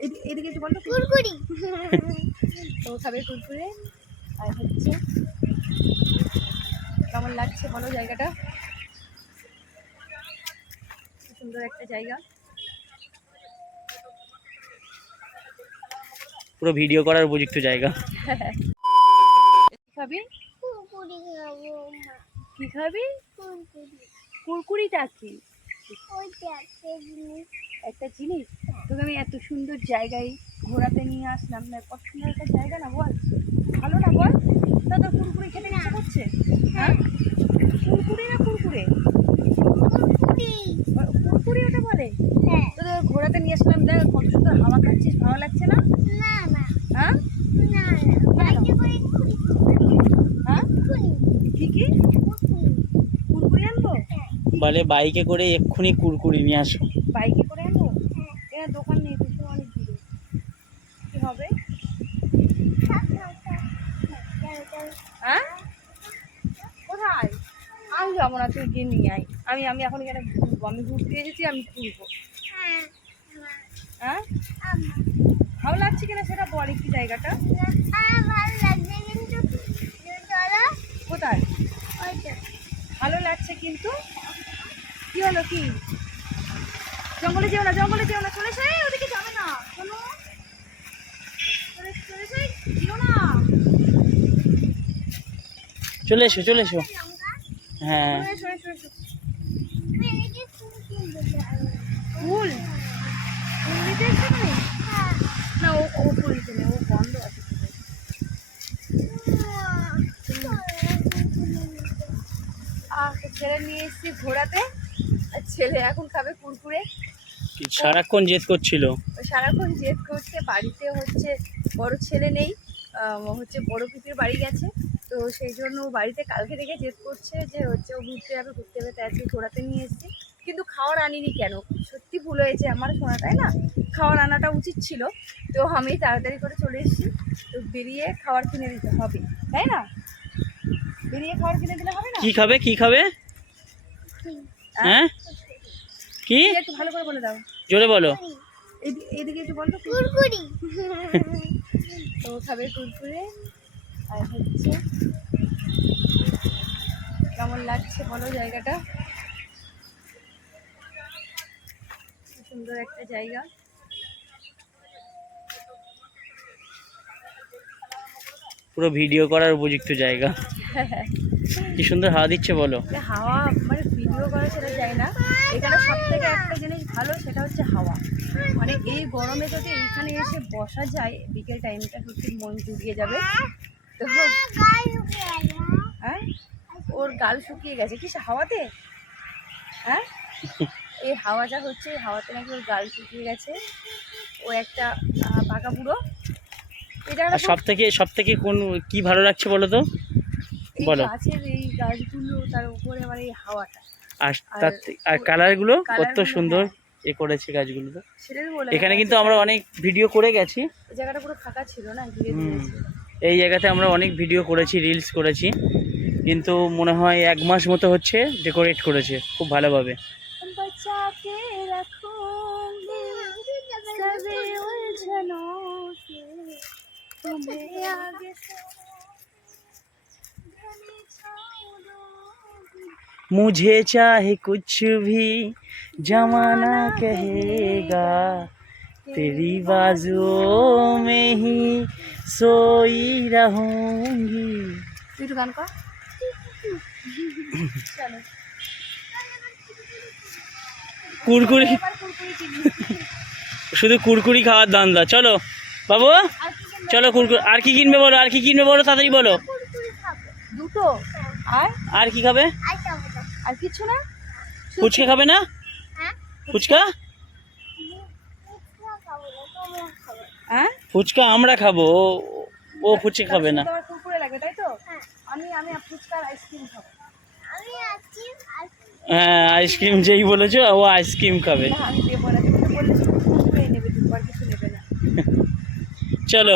এদি- এদিকে একটু বলো কুরকুরি। তো খাবে কুরকুরে। আর হচ্ছে কেমন লাগছে বলো জায়গাটা? সুন্দর একটা জায়গা। পুরো ভিডিও করার উপযুক্ত জায়গা। কি খাবি? কুরকুরি খাব কি খাবি? কুরকুরি। কুরকুরিটা কি? একটা জিনিস একটা জিনিস তোকে আমি এত সুন্দর জায়গায় ঘোরাতে নিয়ে আসলাম না কত সুন্দর একটা জায়গা না বল? ভালো না বল? তা তো কুরকুরে খেতে নিয়ে করছে? হ্যাঁ? কুরকুরে না কুরকুরে কুরকুরি ওটা বলে? হ্যাঁ। তোদের ঘোরাতে নিয়ে আসলাম দেখ কত সুন্দর হাওয়া খাচ্ছিস ভালো লাগছে না না হ্যাঁ না না বাইকে করে কুরকুরি হ্যাঁ কুরকুরি কি কি কুরকুরি কুরকুরি আনব বলে বাইকে করে এক্ষুনি কুরকুরি নিয়ে আসো। বাইকে করে হ্যাঁ দোকান নেই অনেক দূরে কি হবে? হ্যাঁ? কোথায়? আমি যাব না, তুই গিয়ে নিয়ে আয়। আমি আমি এখন এখানে ঘুরবো, আমি ঘুরতে এসেছি, আমি ঘুরবো। হ্যাঁ? ভালো লাগছে কিনা সেটা বল একটু জায়গাটা। ভালো লাগছে কোথায়? ভালো লাগছে কিন্তু। কি হলো কি? জঙ্গলে যেও না জঙ্গলে যেও না চলে এসে ওদিকে যাবে না। শোনো। চলে এসে চলে এসো হ্যাঁ। ফুল? না ও ও ফুল ও বন্ধ আছে। ছেলে নিয়ে এসেছি আর ছেলে এখন খাবে কুরকুরে। সারাক্ষণ জেদ করছিল? সারাক্ষণ জেদ করছে বাড়িতে হচ্ছে বড় ছেলে নেই হচ্ছে বড় পিপির বাড়ি গেছে। তো সেই জন্য বাড়িতে কালকে থেকে জেদ করছে যে হচ্ছে ও ঘুরতে যাবে ঘুরতে যাবে তাই আজকে ঘোরাতে নিয়ে এসেছি। কিন্তু খাওয়ার আনিনি কেন? সত্যি ভুল হয়েছে আমার শোনা তাই না? খাওয়ার আনাটা উচিত ছিল। তো আমি তাড়াতাড়ি করে চলে এসেছি। তো বেরিয়ে খাবার কিনে দিতে হবে তাই না? বেরিয়ে খাবার কিনে দিলে হবে না? কি খাবে কি খাবে? হ্যাঁ? কি? একটু ভালো করে বলে দাও। জোরে বলো। এদিকে একটু বলতো কুরকুরি। তো খাবে কুরকুরে। আর হচ্ছে কেমন লাগছে বলো জায়গাটা? সুন্দর একটা জায়গা। পুরো ভিডিও করার উপযুক্ত জায়গা। কি সুন্দর হাওয়া দিচ্ছে বলো। হাওয়া ভিডিও করা সেটা যায় না। এখানে সব থেকে একটা জিনিস ভালো সেটা হচ্ছে হাওয়া। মানে এই গরমে যদি এখানে এসে বসা যায় বিকেল টাইমটা সত্যি মন জুড়িয়ে যাবে। তো হ্যাঁ ওর গাল শুকিয়ে গেছে। কি সে হাওয়াতে? হ্যাঁ? এই হাওয়াটা হচ্ছে এই হাওয়াতে নাকি ওর গাল শুকিয়ে গেছে। ও একটা পাকা বুড়ো। এটা সব থেকে সব থেকে কোন কি ভালো লাগছে বলো তো? বলো। গাছের এই গাছগুলো তার উপরে আমার এই হাওয়াটা। আর তার আর কালারগুলো কত সুন্দর হ্যাঁ। এ করেছে গাছগুলো তো এখানে কিন্তু আমরা অনেক ভিডিও করে গেছি। এই জায়গাটা পুরো ফাঁকা ছিল না ঘিরে হুম। দিয়েছে। এই জায়গাতে আমরা অনেক ভিডিও করেছি রিলস করেছি। কিন্তু মনে হয় এক মাস মতো হচ্ছে ডেকোরেট করেছে খুব ভালোভাবে। बचा मुझे चाहे कुछ भी जमाना कहेगा तेरी बाजुओं में ही सोई रहूंगी তুই একটু গান কর চলো কুরকুরি এবার কুরকুরি চিনি শুধু কুরকুরি খাওয়ার দান্দা চলো বাবু আর কি কিনবে? চলো কুরকুরি আর কি কিনবে বলো আর কি কিনবে বলো তাড়াতাড়ি বলো কুরকুরি খাবো দুটো আর আর কি খাবে আর কিছু না? ফুচকা খাবে না? হ্যাঁ? ফুচকা? হ্যাঁ? ফুচকা আমরা খাব ও- ও ফুচকা খাবে না। তোমার কুরকুরে লাগে তাই তো? হ্যাঁ। আমি আমি ফুচকার আইসক্রিম খাব। আমি আছি হ্যাঁ আইসক্রিম যেই বলেছ ও আইসক্রিম খাবে। আমি দেবো না তুমি তো কিছু নেবে চলো।